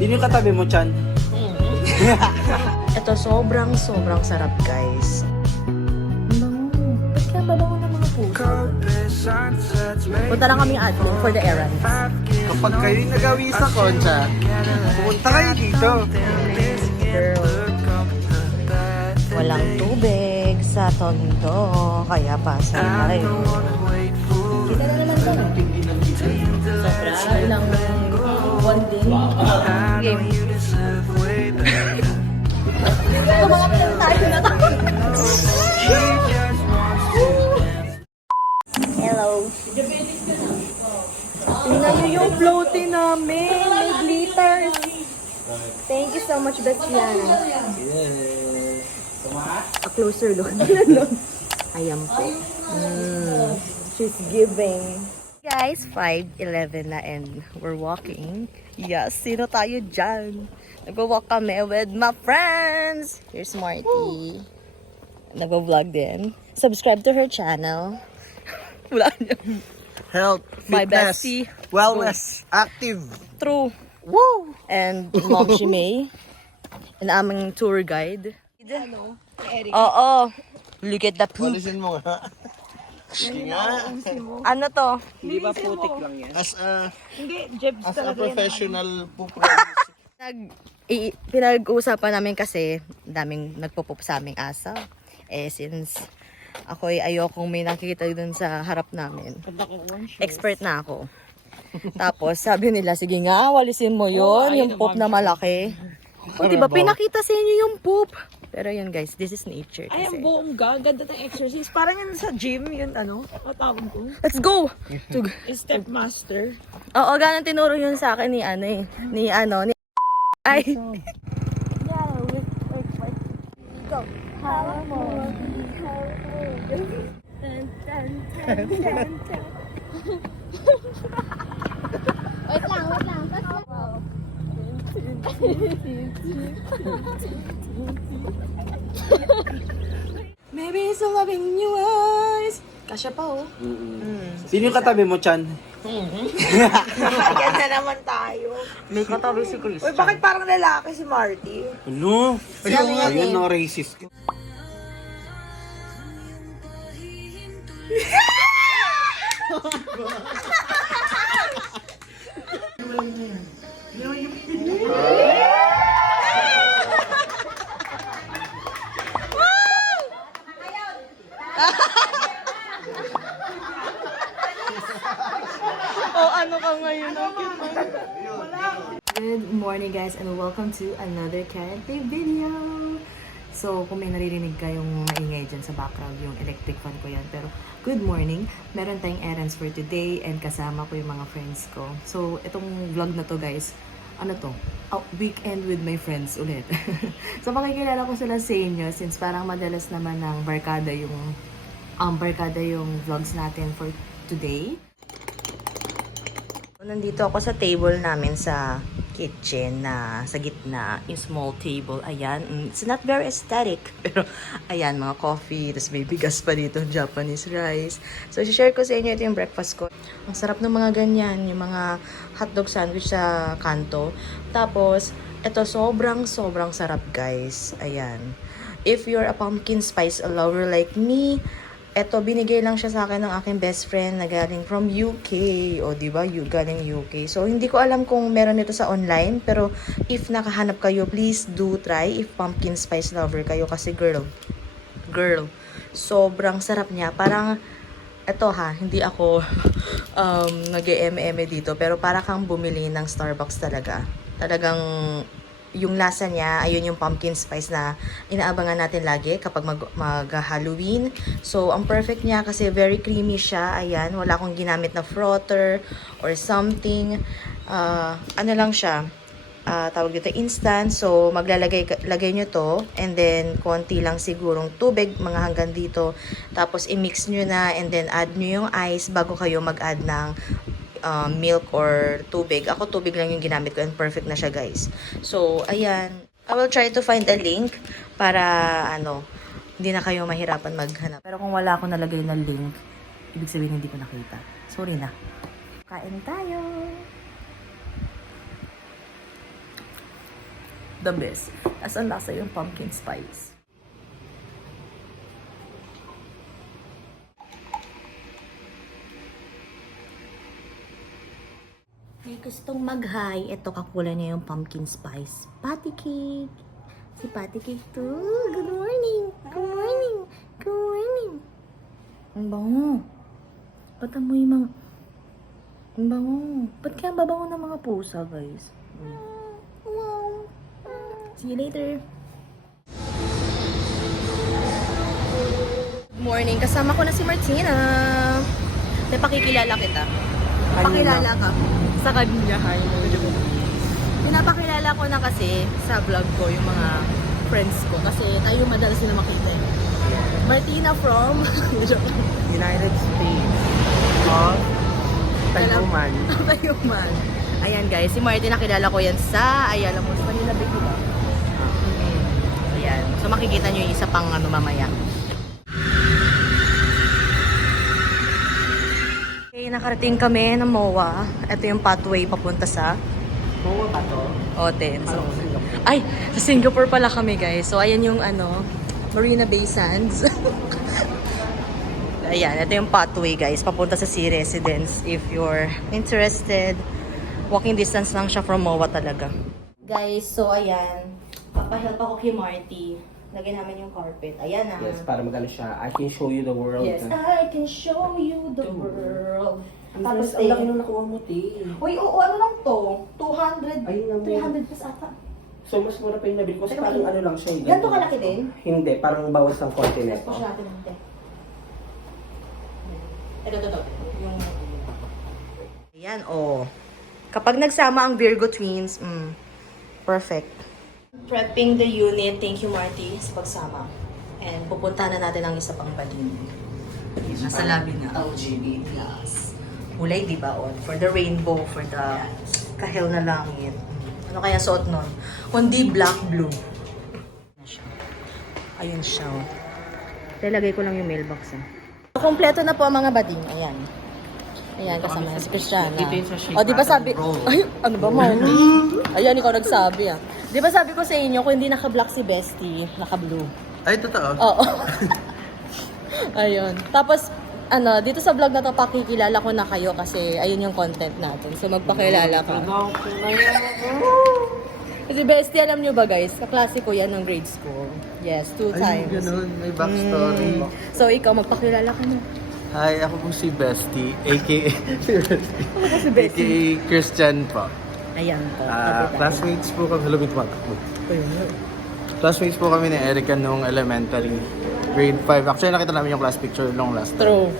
Sino yung katabi mo, Chan? Ito sobrang sarap, guys. Ba't kaya babango ng mga puso? Punta lang kami admin for the errand. Kapag kayo'y nagawi sa Concha, pumunta kayo dito. Girl. Walang tubig sa Tondo, kaya pasay tayo. Kita na naman to. Sobra lang bonding. Game. Kumalap lang tayo na to. Hello. Tingnan nyo yung floating namin. May glitters. Thank you so much, Betsyan. A closer look. Ayan po. She's giving. Guys, 5:11 na and we're walking. Yes, sino tayo dyan? Nag-walk kami with my friends. Here's Marty. Nag-vlog din. Subscribe to her channel. Wala niya. Health, My fitness, bestie. wellness, active. True. Woo! And Mom Shimei. And aming tour guide. Ano? Oo. Look at the poop. Walisin mo nga. Sige nga. Ano to? Hindi ba putik lang yan? As a As professional poop pinag-uusapan namin kasi daming nagpo-poop sa aming asa. Eh, since ako'y ayokong may nakikita dun sa harap namin. Expert na ako. Tapos, sabi nila, sige nga, walisin mo yun, yung poop na malaki. O, diba, pinakita sa inyo yung poop. Pero yun guys, this is nature kasi. Ay, ang bongga. Ganda ng exercise. Parang yun sa gym, yun ano, matawag ko. Let's go! Stepmaster. Oo, ganun tinuro yun sa akin ni ano eh. Ni ano, ni... Ay! Yeah, wait. Go. Wait lang. Maybe it's a loving you eyes. Kasya pa oh. Sino yung katabi mo, Chan? Ganda naman tayo. May katabi si Chris. Uy, bakit parang lalaki si Marty? Ano? Ayun, no, racist. Ano ka ngayon? Good morning guys and welcome to another Karate video. So kung may naririnig kayong maingay dyan sa background, yung electric fan ko yan. Pero good morning, meron tayong errands for today and kasama ko yung mga friends ko. So itong vlog na to guys, ano to? Weekend with my friends ulit. So pakikilala ko sila sa inyo since parang madalas naman ng barkada yung vlogs natin for today. Nandito ako sa table namin sa kitchen na sa gitna, yung small table. Ayan, it's not very aesthetic. Pero ayan, mga coffee, tapos may bigas pa dito, Japanese rice. So, share ko sa inyo ito yung breakfast ko. Ang sarap ng mga ganyan, yung mga hotdog sandwich sa kanto. Tapos, ito sobrang sarap guys. Ayan. If you're a pumpkin spice lover like me, eto, binigay lang siya sa akin ng aking best friend na galing from UK. O, diba? Galing UK. So, hindi ko alam kung meron ito sa online. Pero, if nakahanap kayo, please do try. If pumpkin spice lover kayo. Kasi, girl, sobrang sarap niya. Parang, eto ha, hindi ako nag-e-eme dito. Pero, para kang bumili ng Starbucks talaga. Talagang yung lasa niya, ayun yung pumpkin spice na inaabangan natin lagi kapag mag-Halloween. So, ang perfect niya kasi very creamy siya. Ayan, wala akong ginamit na frother or something. Ano lang siya, tawag dito, instant. So, lagay nyo to and then konti lang sigurong tubig, mga hanggang dito. Tapos, i-mix nyo na and then add nyo yung ice bago kayo mag-add ng milk or tubig. Ako tubig lang yung ginamit ko and perfect na siya guys. So, ayan. I will try to find a link para hindi na kayo mahirapan maghanap. Pero kung wala ako nalagay na link, ibig sabihin hindi ko nakita. Sorry na. Kain tayo! The best. As ang lasa yung pumpkin spice. May gustong mag-hi. Ito, kakulay niya yung pumpkin spice. Patty cake. Si Patty cake too. Good morning. Good morning. Good morning. Ang bango. Ba't amoy mga... Ang bango. Ba't kaya babango ng mga pusa, guys? Wow. See you later. Good morning. Kasama ko na si Martina. May pakikilala kita. Pakilala ka sa kanya. Pinapakilala ko na kasi sa vlog ko yung mga friends ko. Kasi tayo madalas sila makita. Martina from United States of Tayuman. Tayuman. Ayan guys, si Martina nakilala ko yan sa Ayala Malls, Manila Bay, diba? Ayan. So makikita nyo yung isa pang mamaya. Okay, nakarating kami ng MOA. Ito yung pathway papunta sa Mawa ba to? hotel. So, Parang Singapore. ay, sa Singapore pala kami guys. So ayan yung Marina Bay Sands. Ayan, ito yung pathway guys, papunta sa Sea Residence. If you're interested, walking distance lang siya from MOA talaga. Guys, so ayan, papahelp ako kay Marty. Lagyan namin yung carpet. Ayan na. Yes, para magano siya. I can show you the world. Yes, I can show you the world. Tapos ang laki nung nakuha mo, te. uy, oo, ano lang to? 200, Ayun lang, 300 plus ata. So, mas mura pa yung nabili ko. Kasi Pero parang ano lang siya. Ganito kalaki din? Hindi, parang bawas ng konti Let's nito. push natin ng te. Ito. Yung... Ayan, oh. Kapag nagsama ang Virgo twins, perfect. Prepping the unit. Thank you, Marty, sa pagsama. And pupunta na natin ang isa pang balin. Nasa labi na. LGBT. Yes. Kulay, di ba? For the rainbow, for the kahel na langit. Ano kaya suot nun? Kundi black, blue. Ayun siya. Talagay ko lang yung mailbox. Kompleto na po ang mga bading. Ayan. Ayan, kasama na si Christiana. Dito yung sa shake O, di ba sabi... roll. Ay, ano ba, Marty? Ayan, ikaw nagsabi ah. Di ba sabi ko sa inyo, kung hindi naka-black si Bestie, naka-blue. Ay, totoo. Oo. Ayun. Tapos, dito sa vlog na to, pakikilala ko na kayo kasi ayun yung content natin. So, magpakilala ka. Kasi Bestie, alam nyo ba guys, kaklase ko yan ng grade school. Yes, 2 Ay, times. ganun. May backstory. So, ikaw, magpakilala ka na. Hi, ako po si Bestie, a.k.a. Ako si Bestie. a.k.a. Christian po. Ayan po. Classmates po kami. Hello, Classmates po kami ni Erica nung elementary. Grade 5. Actually, nakita namin yung class picture nung last time. True.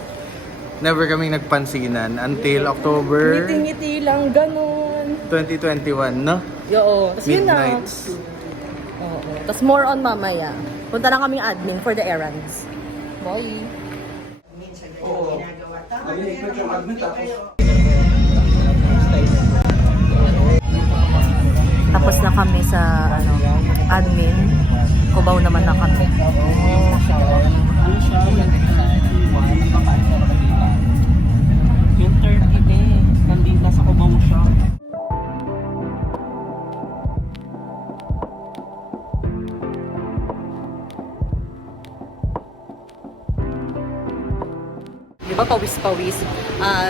Never kaming nagpansinan until October Ngiti-ngiti lang, ganun. 2021, no? Oo. Tapos yun na. Midnights. Oo. Tapos more on mamaya. Punta lang kaming admin for the errands. Bye. Tapos na kami sa admin. Kubaw naman na kami. Yung 30 din. Nandito nasa Cubao siya. Di ba, pawis-pawis.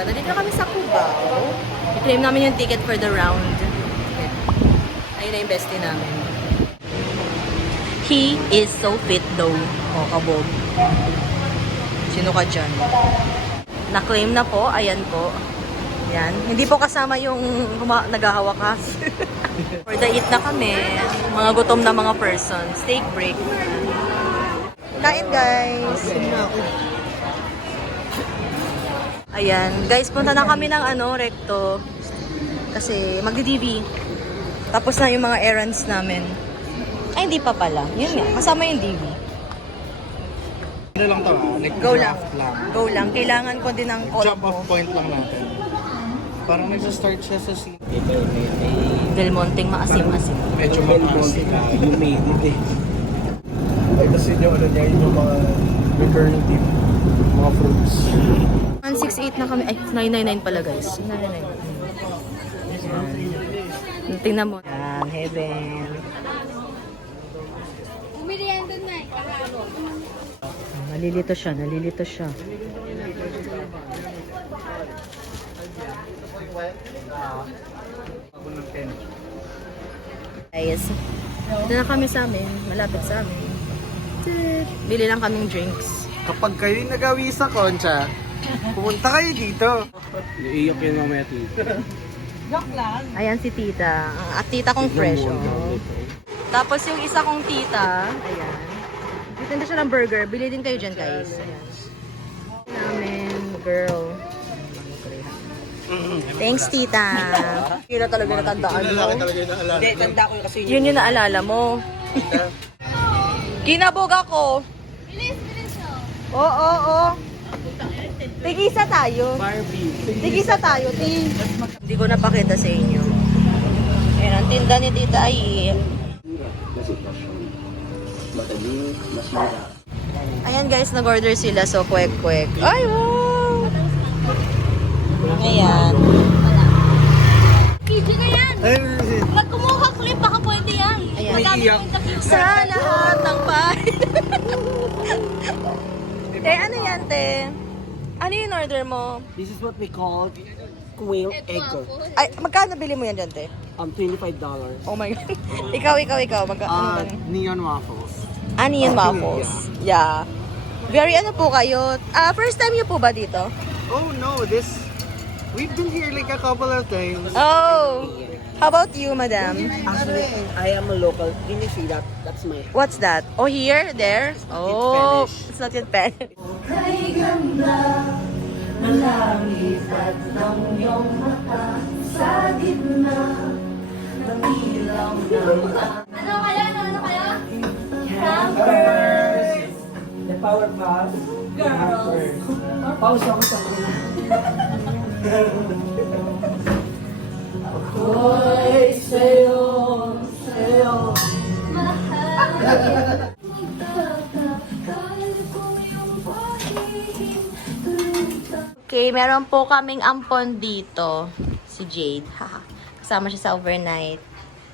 Nandito na kami sa Cubao. I-claim namin yung ticket for the round. Ayun na yung bestie namin. He is so fit though. O, kabog. Sino ka dyan? Na-claim na po. Ayan po. Yan. Hindi po kasama yung naghahawakas. For the eat na kami. Mga gutom na mga persons. Take break. Kain guys. Ayan. Guys, punta na kami ng recto. Kasi magdi-DV. Tapos na yung mga errands namin. Ay, hindi pa pala. Yun nga. Kasama yung DV. Ano lang to like Go lang. draft lang. Go lang. Kailangan ko din ng call Jump off ko. point lang natin. Parang nagsa-start siya sa scene. Del Monteng maasim-asim. Medyo maasim. You made it eh. Ay, kasi yung ano niya, yung mga recurring team. Mga fruits. 168 na kami. Ay, 999 pala guys. 999. Tingnan mo. Yan, heaven. Nalilito siya, nalilito siya. Guys, ito na kami sa amin. Malapit sa amin. Bili lang kaming drinks. Kapag kayo'y nagawi sa Concha, pumunta kayo dito. Iiyak yun mamaya tito. Ayan si tita. At tita kong fresh, oh. Tapos yung isa kong tita, ayan. Titinda siya ng burger. Bili din kayo dyan, guys. Ayan. Namin, girl. Thanks, tita. Yun na talaga natandaan mo. Hindi, tanda ko kasi Yun yung naalala mo. Kinabog ako. Oo. Tigisa tayo. Tigisa tayo, Hindi ko napakita sa inyo. Ayan, ang tinda ni Tita ay ayan guys, nag-order sila. So, kwek-kwek. Ay, wow! Ayan. Video na yan! Magkumuha clip, baka pwede yan. Ayan. Madami Iiyak. yung takip. Sa lahat ng bahay. Te, ano yan, te? Ano yung order mo? This is what we call quail egg. Ay, magkano bili mo yan dyan, te? $25. Oh my God. ikaw. Magkano? Neon waffles. Onion waffles. Yeah. Very ano po kayo? First time niyo po ba dito? Oh no, we've been here like a couple of times. Oh. How about you, madam? Actually, I am a local. Can you see that? That's my... What's that? Oh, here? There? Oh, it's not yet Spanish. Ano kaya? The power pass. Girls. Pause ako sa Okay, meron po kaming ampon dito. Si Jade. Haha. Kasama siya sa overnight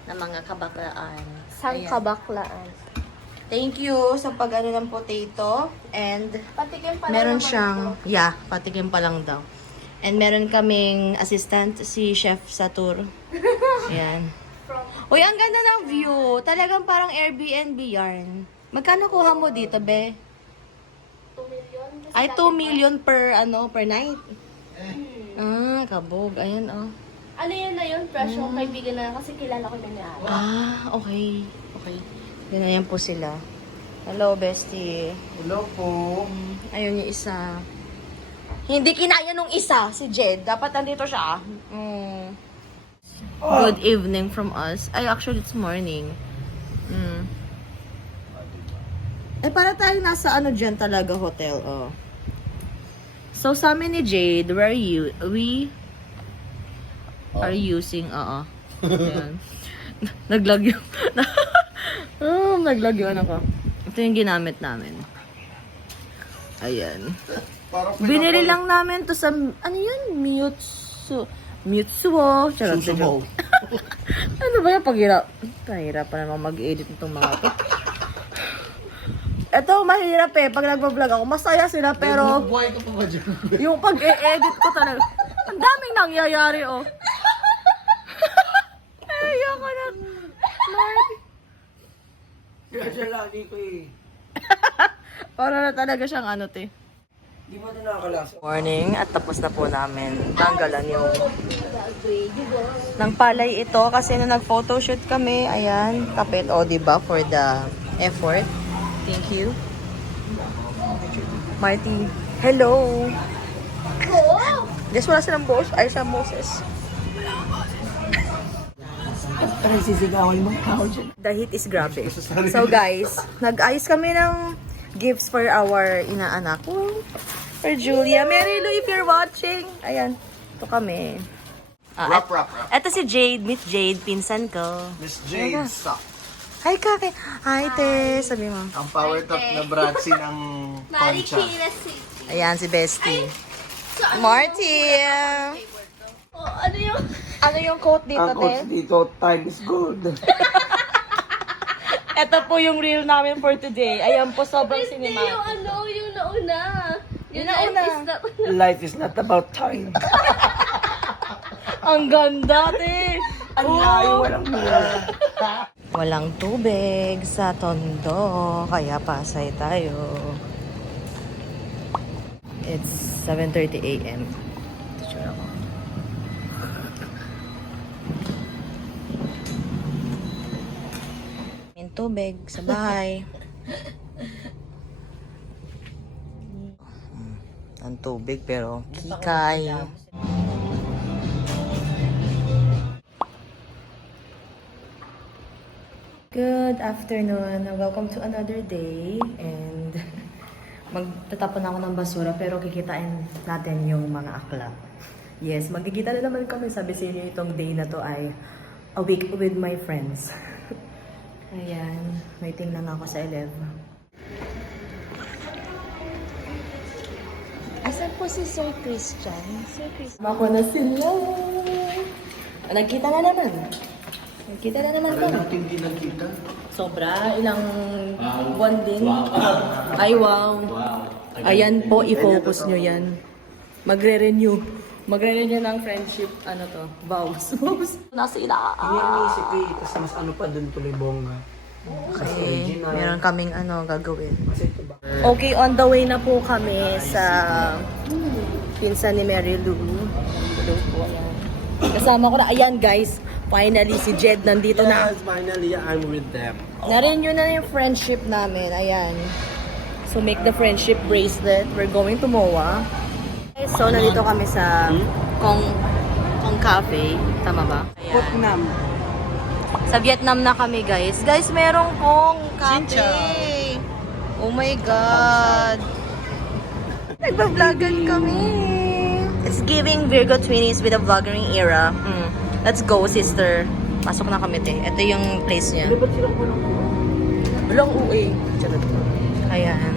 ng mga kabaklaan. Sang Ayan. kabaklaan. Thank you sa pag-ano ng potato. And Patikim pa meron naman siyang, ito. yeah, patikim pa lang daw. And meron kaming assistant, si Chef Satur. Ayan. Uy, ang ganda ng view. Talagang parang Airbnb yarn. Magkano kuha mo dito, be? 2 million. Ay, 2 million per, per night. Kabog. Ayan, oh. Ano yan na yun? Fresh yung kaibigan na kasi kilala ko na niya. Okay. Ganyan po sila. Hello, bestie. Hello po. Ayun yung isa. Hindi kinaya nung isa, si Jed. Dapat nandito siya. Good evening from us. Ay, actually, it's morning. Eh, para tayo nasa dyan talaga, hotel, oh. So, sa amin ni Jade, we are using, Ayan. Naglag yung, naglag yung ko. Ito yung ginamit namin. Ayan. Binili lang namin to sa, Mutsuo. Charot na joke. Ano ba yung paghirap? Pahirap pa naman mag-edit nitong mga to. Ito, mahirap pag nagpa-vlog ako. Masaya sila, pero Buhay ka pa ba dyan? yung pag-e-edit ko talaga, ang daming nangyayari, oh. Ayoko na. Lord. Kaya siya lagi ko eh. Para na talaga siyang te. Di ba ito nakakalasa? Morning, at tapos na po namin tanggalan yung ng palay ito kasi nung nag-photoshoot kami, ayan, kapit, diba, for the effort. Thank you. Marty, hello. Guess wala silang boss, ay siya Moses. Parang sisigawan mo tao dyan. The heat is grabe. So guys, nag-ayos kami ng gifts for our inaanak ko. For Julia. Mary Lou, if you're watching. Ayan, ito kami. Rap. Ito si Jade, Miss Jade, pinsan ko. Miss Jade, stop. Hi, Kaki. Hi, te. Sabi mo. Ang power top na bratsi ng Concha. Ayan, si Bestie. Marty! Ano yung quote dito, te? dito, time is gold. Ito po yung reel namin for today. Ayan po, sobrang cinematic. Yung nauna. Yung nauna. Life is not about time. Ang ganda, te. Ang layo, walang mura. Walang tubig sa Tondo, kaya pasay tayo. It's 7:30 a.m. Picture ako. May tubig sa bahay. Ang tubig pero kikay. Good afternoon. Welcome to another day. And magtatapon ako ng basura pero kikitain natin yung mga akla. Yes, magkikita na naman kami. Sabi sa inyo itong day na to ay a week with my friends. Ayan, waiting lang ako sa 11. Asan po si Sir Christian? Sir Christian. Ako na sila. Nagkita na naman. Nagkita na naman kami. natin hindi nagkita. Sobra, ilang buwan din. Ay, wow. Ayan po, i-focus nyo yan. Magre-renew. Magre-renew ng friendship, ano to, vows. Nasa ila. Iniisip ko eh, kasi mas ano pa dun tuloy bongga. Okay, meron kaming ano gagawin. Kasi ito ba? Okay, on the way na po kami sa pinsan ni Mary Lou. Hello po, ayan. Kasama ko na, ayan guys, finally si Jed nandito na. Yes, finally, I'm with them. Na-renew na yung friendship namin, ayan. So make the friendship bracelet. We're going to MOA. So nandito kami sa Kong Cafe, tama ba? Ayan. Putnam. Sa Vietnam na kami guys. Guys, merong Kong Cafe. Oh my God. Nagba-vlogan kami. It's giving Virgo 20s with a vlogging era. Let's go, sister. Pasok na kami, te. Ito yung place niya. Ba't sila ko lang? Walang UE. Ayan.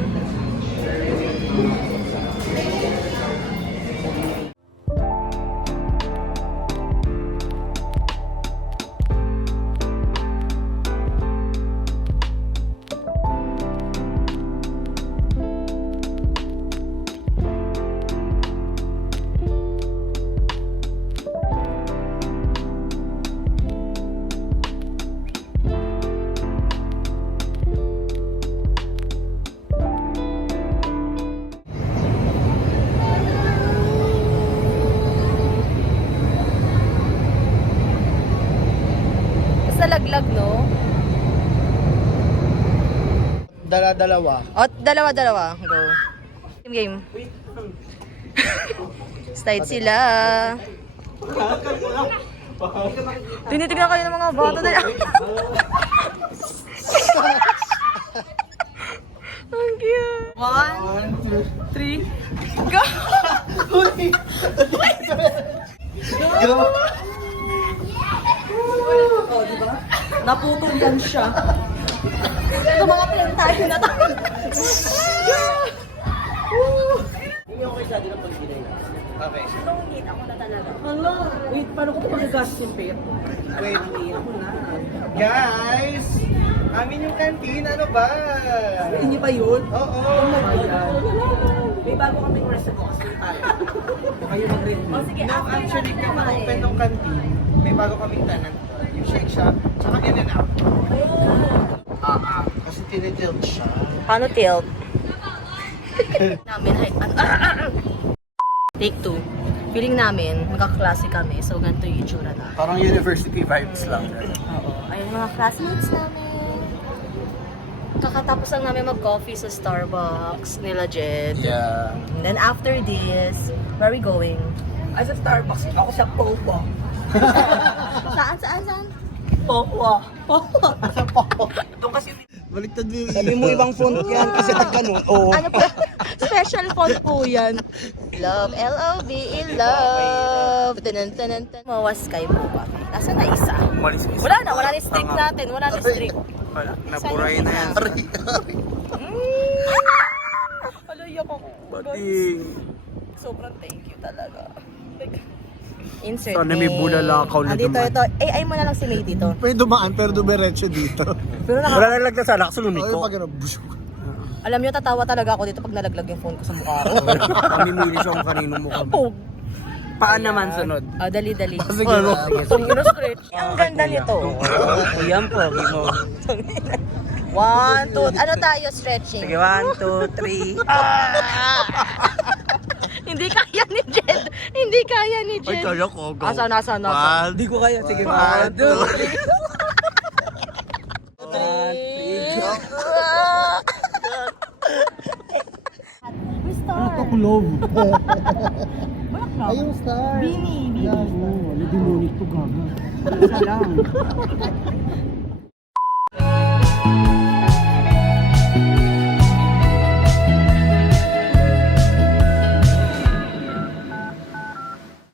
Laglag, no? Dala-dalawa. O, dalawa-dalawa. Go. Game. Start sila. Tinitignan kayo ng mga bata. Ang cute. 1, 2, 3. Go! Go! Oh, di ba? Naputol yan siya. Ito mga tayo na tayo. Hindi ako kayo sa atin ang pag-binay na. Okay. Longit ako na talaga. Hala, wait, paano ko ito magagastos yung pera? Wait, ako na. Guys! Amin yung canteen, ano ba? Hindi ba yun? Oo. May bago kaming restaurant kasi tayo. Kayo mag-rin. O sige, No, after actually, natin kung kumain. open ng canteen, may bago kaming tenant. Yung Shake Shack, tsaka In-N-Out. Kasi tinitilt siya. Paano tilt? namin, Take 2. Feeling namin, magkaklase kami. So, ganito yung itsura na. Parang university vibes lang. Oo. Ayun yung mga classmates namin. Kakatapos lang namin mag-coffee sa Starbucks nila Jed. Yeah. And then after this, where are we going? Ay, sa Starbucks, ako sa Popo. Saan? Popo. Doon kasi, Baliktad mo yung sabi mo ibang font yan kasi pagkanon. Oo. Ano po? Special font po yan. Love, L-O-V-E, love. Tanan. Mawa Sky po kami. Nasaan na isa? Umalis ka. Wala na streak natin. Wala na streak. Wala, naburay na yan. Aluyak ako. Bating. Sobrang thank you talaga. Insert Sana may bulalakaw na dito, dumaan. ito. AI mo na lang si May dito. Pwede dumaan pero dumiretso dito. Pero Wala na lang na sana kasi Oh, lumiko. yung Pag ano, busok. alam nyo, tatawa talaga ako dito pag nalaglag yung phone ko sa mukha ko. Pamimilis yung kaninong mukha mo. Paan naman sunod? Dali-dali. Sige, ano? Ang ganda nito. Yan po, mo. 1, 2, ano tayo stretching? Sige, 1, 2, 3. Hindi kaya ni Jed. Hindi kaya ni Jed. Ay, kaya ko. Go. Asan? Hindi ko kaya. Sige, 1, 2, 3. Ito kulog. Ayun, star. Bini. Wala demonic to gaga. Isa lang.